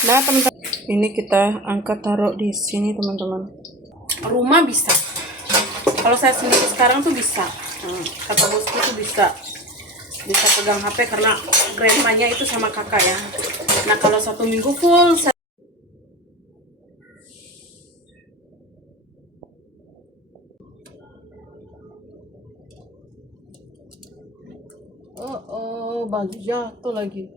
Nah teman-teman, ini kita angkat taruh di sini teman-teman. Rumah bisa. Kalau saya sendiri sekarang tuh bisa. Kata bosku tuh bisa pegang HP karena grandmanya itu sama kakak ya. Nah kalau 1 minggu full baju jatuh lagi.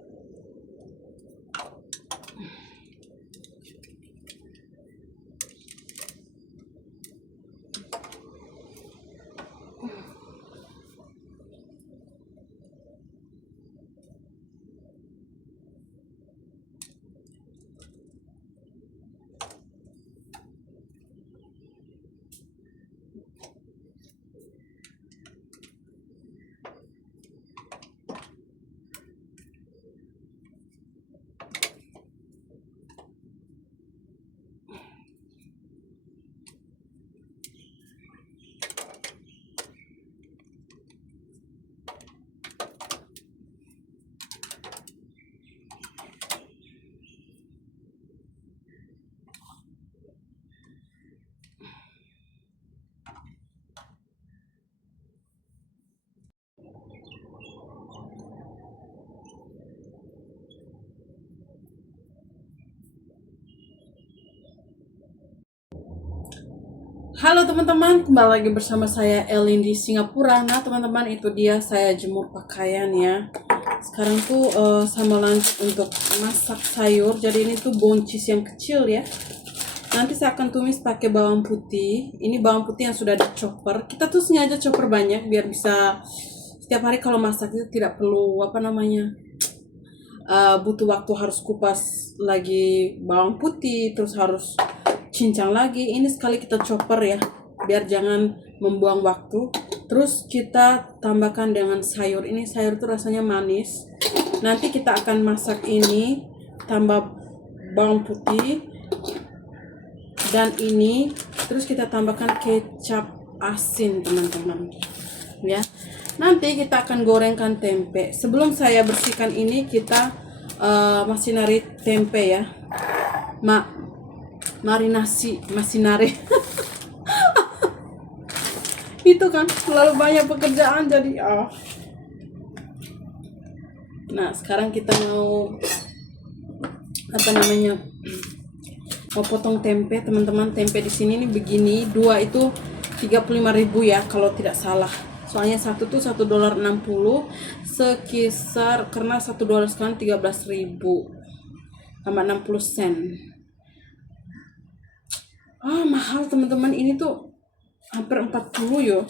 Halo teman-teman, kembali lagi bersama saya Elin di Singapura. Nah teman-teman, itu dia saya jemur pakaian ya. Sekarang tuh saya mau lanjut untuk masak sayur. Jadi ini tuh buncis yang kecil ya. Nanti saya akan tumis pakai bawang putih. Ini bawang putih yang sudah dichopper. Kita tuh sengaja chopper banyak biar bisa setiap hari kalau masak itu tidak perlu butuh waktu harus kupas lagi bawang putih, terus harus cincang lagi. Ini sekali kita chopper ya, biar jangan membuang waktu. Terus kita tambahkan dengan sayur. Ini sayur tuh rasanya manis. Nanti kita akan masak ini, tambah bawang putih dan ini, terus kita tambahkan kecap asin teman-teman ya. Nanti kita akan gorengkan tempe. Sebelum saya bersihkan ini, kita masih nari tempe ya, masih nari itu kan terlalu banyak pekerjaan jadi Nah sekarang kita mau mau potong tempe teman-teman. Tempe di sini nih begini, dua itu 35.000 ya kalau tidak salah. Soalnya satu tuh $1.60 sekisar, karena $1 sekarang 13.000 sama 60 sen. Mahal teman-teman, ini tuh hampir 40 yo,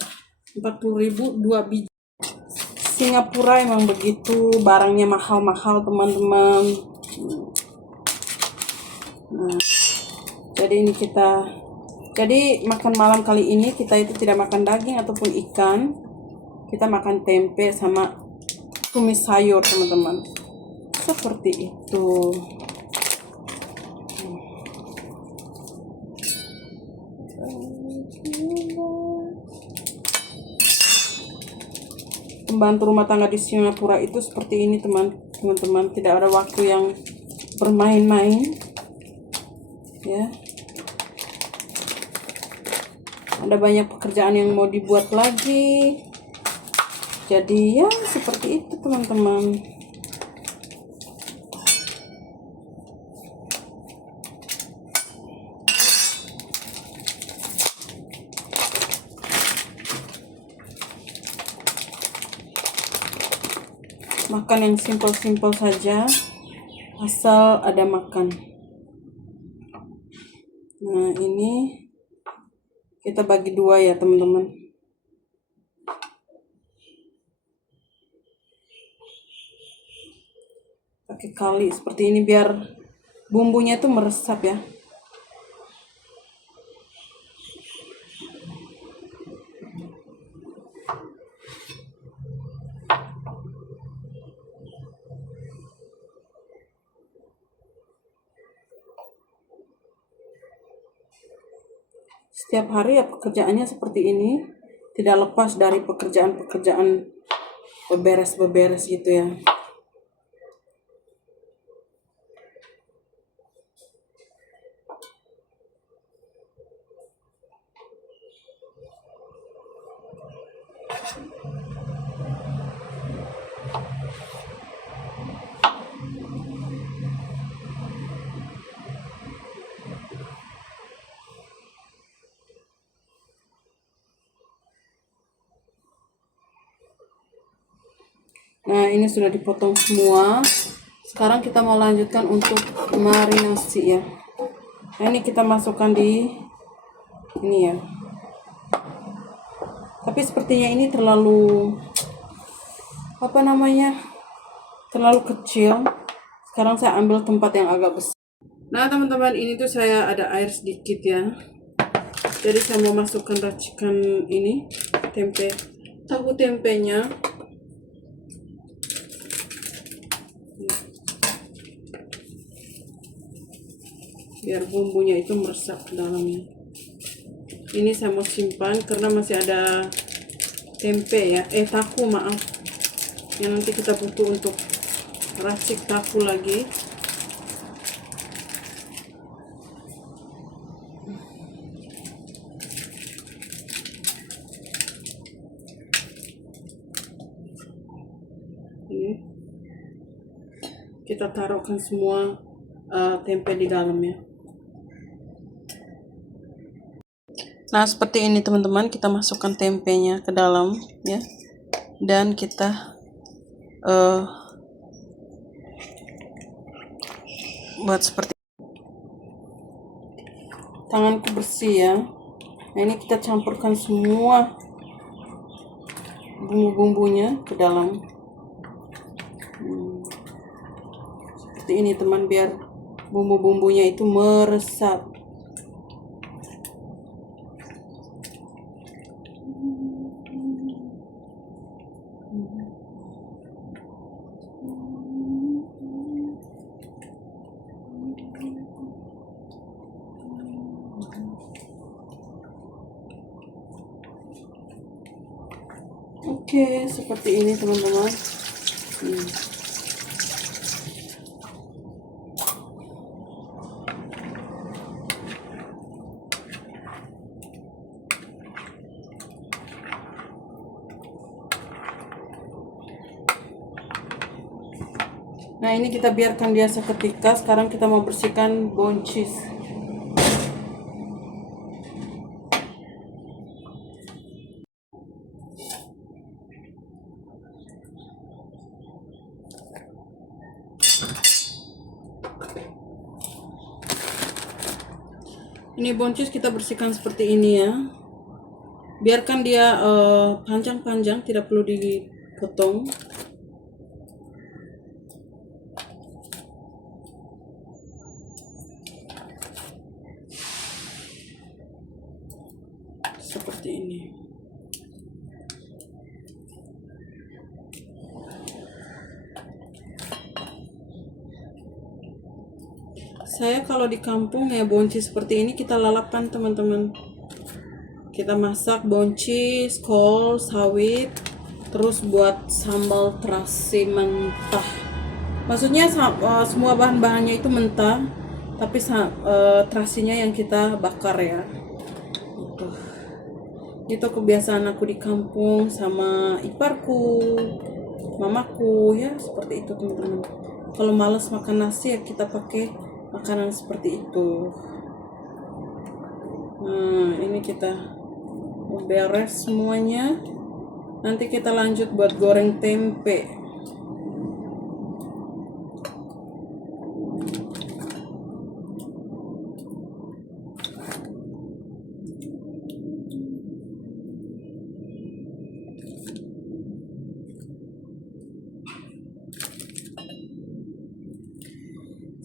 40.000 2 biji. Singapura emang begitu, barangnya mahal-mahal teman-teman. Nah, jadi makan malam kali ini kita itu tidak makan daging ataupun ikan, kita makan tempe sama tumis sayur teman-teman, seperti itu. Pembantu rumah tangga di Singapura itu seperti ini teman-teman, tidak ada waktu yang bermain-main ya. Ada banyak pekerjaan yang mau dibuat lagi, jadi ya seperti itu teman-teman. Makan yang simpel-simpel saja, asal ada makan. Nah ini kita bagi dua ya teman-teman. Pakai kali seperti ini biar bumbunya itu meresap ya. Setiap hari ya pekerjaannya seperti ini, tidak lepas dari pekerjaan-pekerjaan beberes gitu ya. Nah, ini sudah dipotong semua. Sekarang kita mau lanjutkan untuk marinasi ya. Nah, ini kita masukkan di ini ya. Tapi sepertinya ini terlalu terlalu kecil. Sekarang saya ambil tempat yang agak besar. Nah, teman-teman, ini tuh saya ada air sedikit ya. Jadi saya mau masukkan racikan ini, tahu tempenya. Biar bumbunya itu meresap ke dalamnya. Ini saya mau simpan karena masih ada tempe ya, tahu maaf. Yang nanti kita butuh untuk racik tahu lagi. Ini kita taruhkan semua tempe di dalamnya. Nah, seperti ini teman-teman, kita masukkan tempenya ke dalam ya. Dan kita buat seperti tanganku bersih ya. Nah, ini kita campurkan semua bumbu-bumbunya ke dalam. Seperti ini teman, biar bumbu-bumbunya itu meresap. Oke, seperti ini teman-teman. Nah, ini kita biarkan dia seketika. Sekarang kita mau bersihkan buncis. Ini buncis kita bersihkan seperti ini ya. Biarkan dia panjang-panjang, tidak perlu dipotong. Seperti ini. Saya kalau di kampung ya buncis seperti ini kita lalapan teman-teman. Kita masak buncis, kol, sawit, terus buat sambal terasi mentah. Maksudnya semua bahan-bahannya itu mentah, tapi terasinya yang kita bakar ya. Itu kebiasaan aku di kampung sama iparku, mamaku ya, seperti itu teman-teman. Kalau males makan nasi ya kita pakai makanan seperti itu. Nah, ini kita beres semuanya. Nanti kita lanjut buat goreng tempe.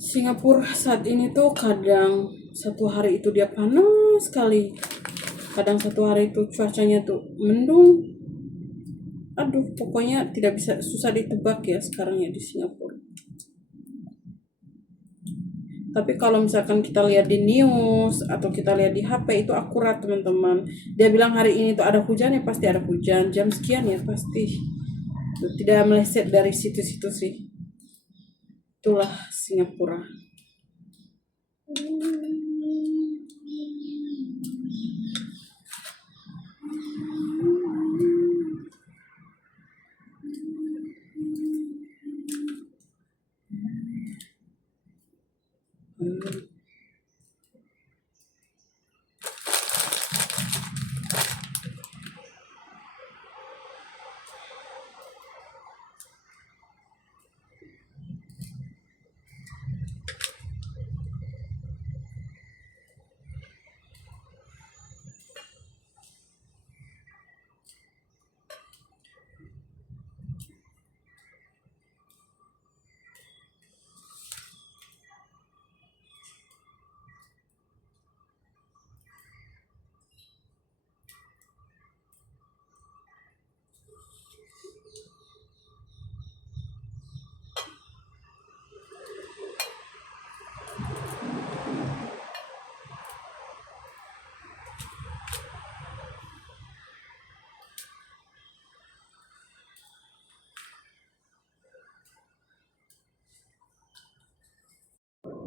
Singapura saat ini tuh kadang satu hari itu dia panas sekali, kadang satu hari itu cuacanya tuh mendung. Aduh, pokoknya tidak bisa, susah ditebak ya sekarang ya di Singapura. Tapi kalau misalkan kita lihat di news atau kita lihat di HP itu akurat teman-teman. Dia bilang hari ini tuh ada hujan, ya pasti ada hujan, jam sekian ya pasti. Tidak meleset dari situ-situ sih. Itulah Singapura.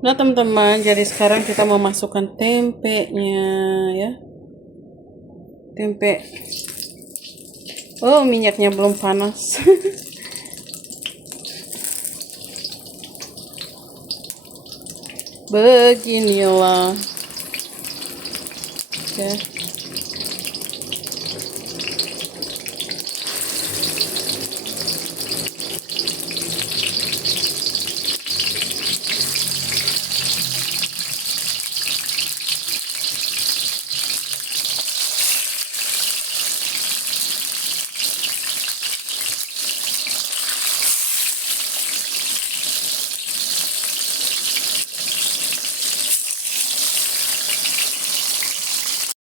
Nah teman-teman, jadi sekarang kita mau masukkan tempenya ya. Tempe. Oh, minyaknya belum panas. Beginilah ya.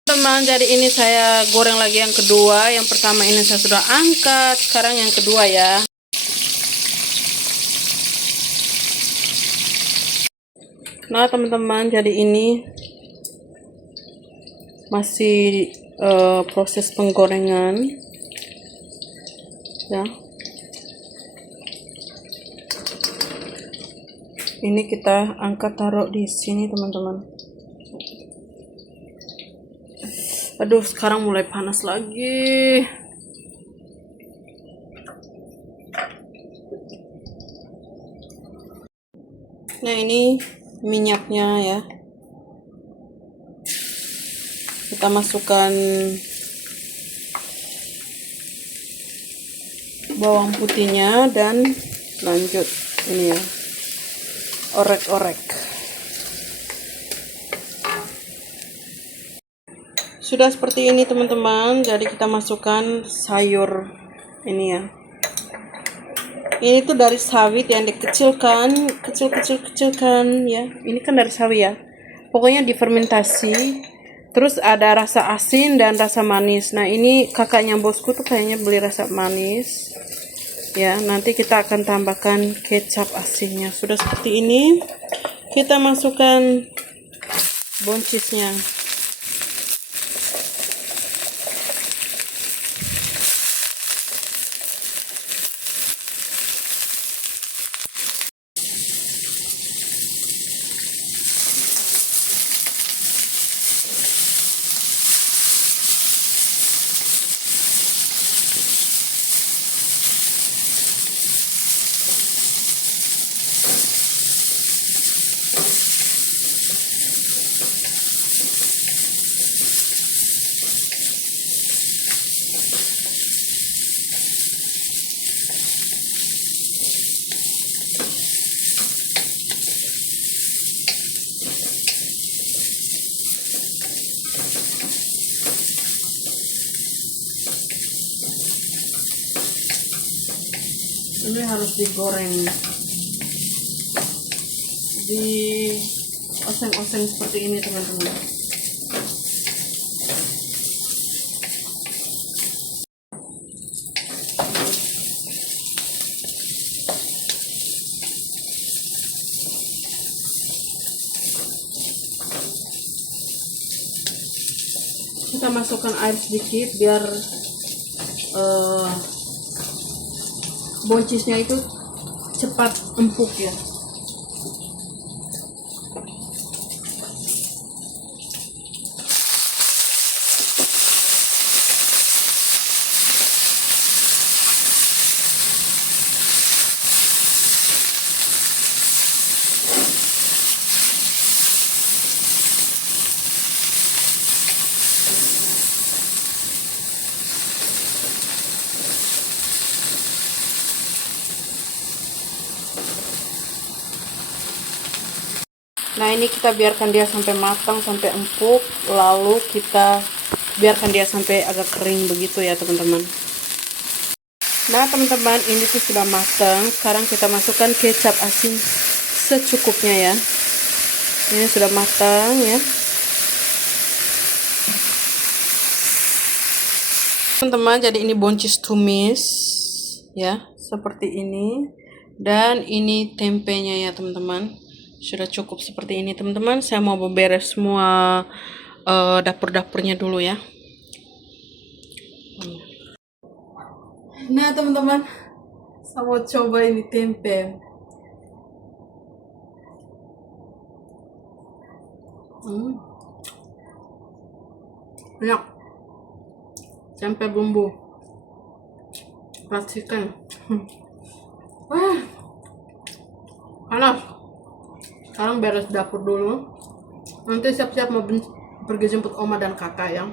Teman, jadi ini saya goreng lagi yang kedua. Yang pertama ini saya sudah angkat, sekarang yang kedua ya. Nah teman-teman, jadi ini masih proses penggorengan ya. Ini kita angkat taruh di sini teman-teman. Aduh, sekarang mulai panas lagi. Nah ini minyaknya ya, kita masukkan bawang putihnya dan lanjut ini ya, orek-orek. Sudah seperti ini teman-teman, jadi kita masukkan sayur ini ya. Ini tuh dari sawit yang dikecilkan, kecil-kecilkan ya. Ini kan dari sawi ya. Pokoknya difermentasi. Terus ada rasa asin dan rasa manis. Nah ini kakaknya bosku tuh kayaknya beli rasa manis. Ya, nanti kita akan tambahkan kecap asinnya. Sudah seperti ini. Kita masukkan buncisnya. Ini harus digoreng, di oseng-oseng seperti ini teman-teman. Kita masukkan air sedikit biar buncisnya itu cepat empuk ya. Nah ini kita biarkan dia sampai matang, sampai empuk, lalu kita biarkan dia sampai agak kering begitu ya teman-teman. Nah teman-teman, ini tuh sudah matang. Sekarang kita masukkan kecap asin secukupnya ya. Ini sudah matang ya teman-teman. Jadi ini buncis tumis ya, seperti ini. Dan ini tempenya ya teman-teman. Sudah cukup seperti ini teman-teman. Saya mau beberes semua dapur-dapurnya dulu ya. Nah teman-teman, saya mau coba ini tempe. Enak. Tempe bumbu racikan. Wah, panas. Sekarang beres dapur dulu. Nanti siap-siap mau pergi jemput oma dan kakak ya.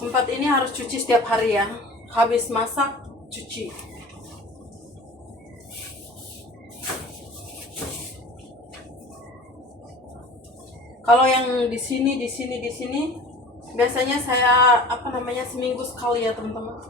Tempat ini harus cuci setiap hari ya. Habis masak, cuci. Kalau yang di sini, biasanya saya seminggu sekali ya teman-teman.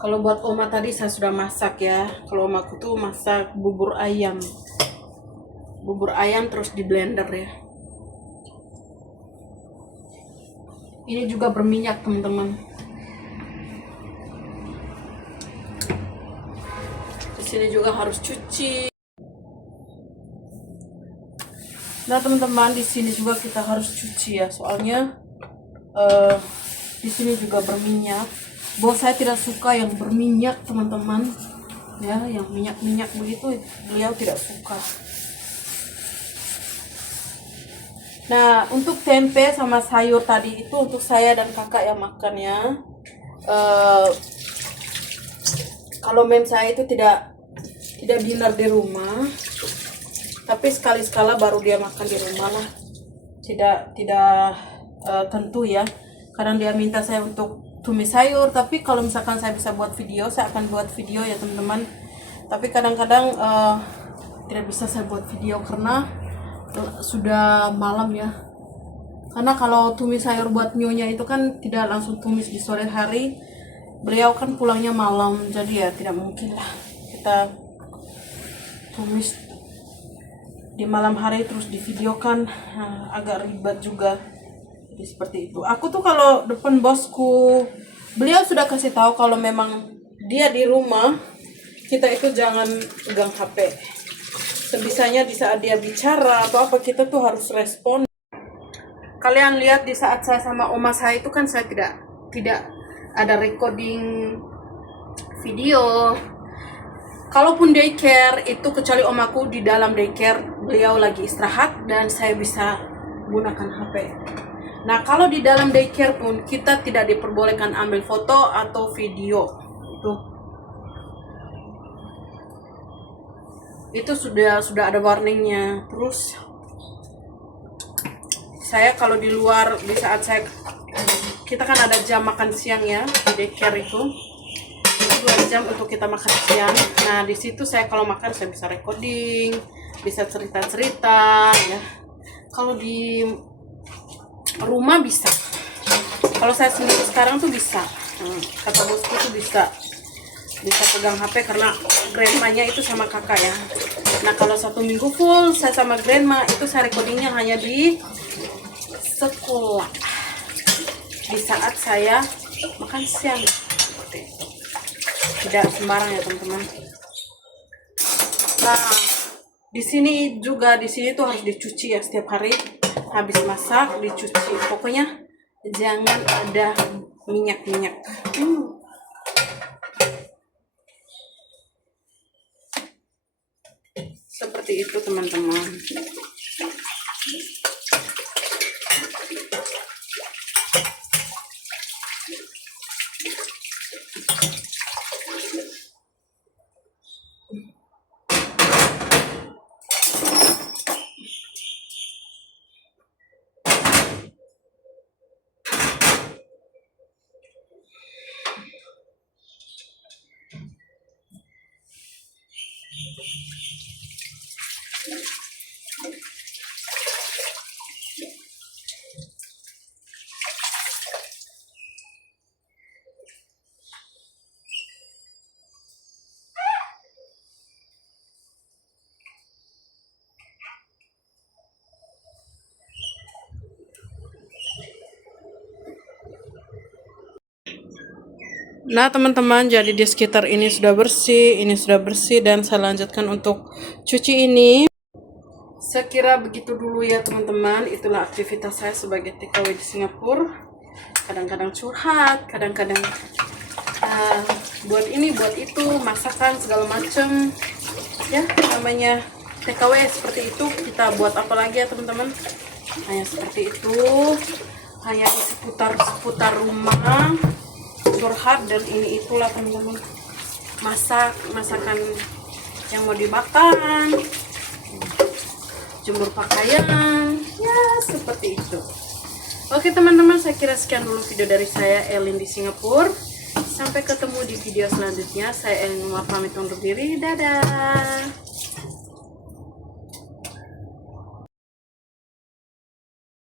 Kalau buat oma tadi saya sudah masak ya. Kalau omaku tuh masak bubur ayam. Bubur ayam terus di blender ya. Ini juga berminyak teman-teman. Di sini juga harus cuci. Nah teman-teman, di sini juga kita harus cuci ya. Soalnya di sini juga berminyak. Bos saya tidak suka yang berminyak teman-teman ya, yang minyak begitu beliau tidak suka. Nah untuk tempe sama sayur tadi itu untuk saya dan kakak yang makan ya. Kalau mem saya itu tidak tidak dinner di rumah, tapi sekali-sekala baru dia makan di rumah lah. Tidak tentu ya. Kadang dia minta saya untuk tumis sayur, tapi kalau misalkan saya bisa buat video, saya akan buat video ya teman-teman. Tapi kadang-kadang tidak bisa saya buat video karena sudah malam ya. Karena kalau tumis sayur buat nyonya itu kan tidak langsung tumis di sore hari, beliau kan pulangnya malam, jadi ya tidak mungkin lah kita tumis di malam hari terus divideokan. Agak ribet juga. Jadi seperti itu. Aku tuh kalau depan bosku, beliau sudah kasih tahu kalau memang dia di rumah, kita itu jangan pegang HP. Sebisanya di saat dia bicara atau apa, kita tuh harus respon. Kalian lihat di saat saya sama oma saya itu kan saya tidak ada recording video. Kalaupun daycare itu, kecuali omaku di dalam daycare, beliau lagi istirahat dan saya bisa gunakan HP. Nah, kalau di dalam daycare pun kita tidak diperbolehkan ambil foto atau video. Itu sudah ada warningnya. Terus saya kalau di luar, di saat kita kan ada jam makan siang ya di daycare itu 2 jam untuk kita makan siang. Nah di situ saya kalau makan saya bisa recording, bisa cerita ya. Kalau di rumah bisa. Kalau saya sendiri sekarang tuh bisa. Kata bosku tuh bisa pegang HP karena grandmanya itu sama kakak ya. Nah kalau 1 minggu full saya sama grandma, itu saya recordingnya hanya di sekolah, di saat saya makan siang. Seperti itu. Tidak sembarang ya teman-teman. Nah di sini tuh harus dicuci ya setiap hari. Habis masak dicuci. Pokoknya jangan ada minyak. Seperti itu teman-teman. Nah teman-teman, jadi di sekitar ini sudah bersih, dan saya lanjutkan untuk cuci ini. Saya kira begitu dulu ya teman-teman. Itulah aktivitas saya sebagai TKW di Singapura. Kadang-kadang curhat, kadang-kadang buat ini buat itu, masakan segala macam ya. Namanya TKW seperti itu, kita buat apa lagi ya teman-teman. Hanya seperti itu, hanya di seputar rumah, curhat dan ini itulah teman-teman. Masakan yang mau dimakan, jemur pakaian ya, seperti itu. Oke teman-teman, saya kira sekian dulu video dari saya, Elin di Singapura. Sampai ketemu di video selanjutnya. Saya Elin pamit undur diri. Dadah.